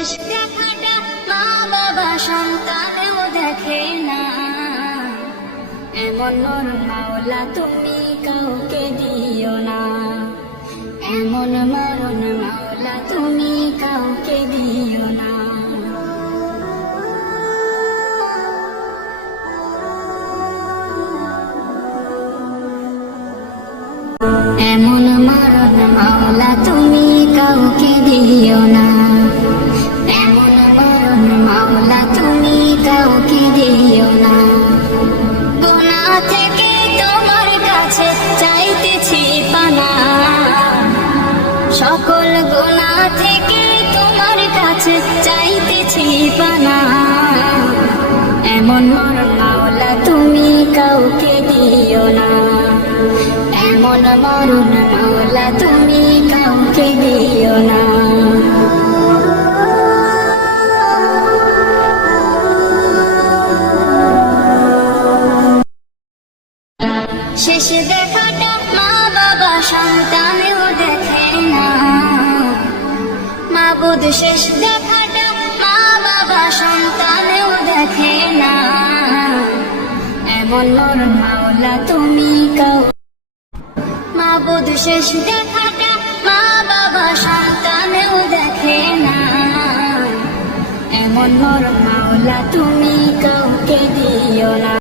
শেষ দেখাটা মা বাবা সন্তানেও দেখে না, এমন মরণ মাওলা তুমি কাউকে দিও না, এমন মরণ মাওলা তুমি কাউকে দিও না। এমন মরণ মাওলা তুমি কাউকে দিও না, এমন মরণ মাওলা তুমি কাউকে দিও না। গুনাহ থেকে তোমার কাছে চাইতেছি পানা, সকল গুনাহ থেকে তোমার কাছে চাইতেছি পানা, এমন মরণ মাওলা তুমি কাউকে দিও না, এমন মরণ মাওলা তুমি কাউকে দিও না। শেষ দেখাটা মা বাবা সন্তানেও দেখে না, মাবুদ শেষ দেখাটা মা বাবা সন্তানেও দেখে না, এমন মরণ মাওলা তুমি মাবুদ শেষ দেখাটা মা বাবা সন্তানেও দেখে না, এমন মরণ মাওলা তুমি কাউকে দিও না,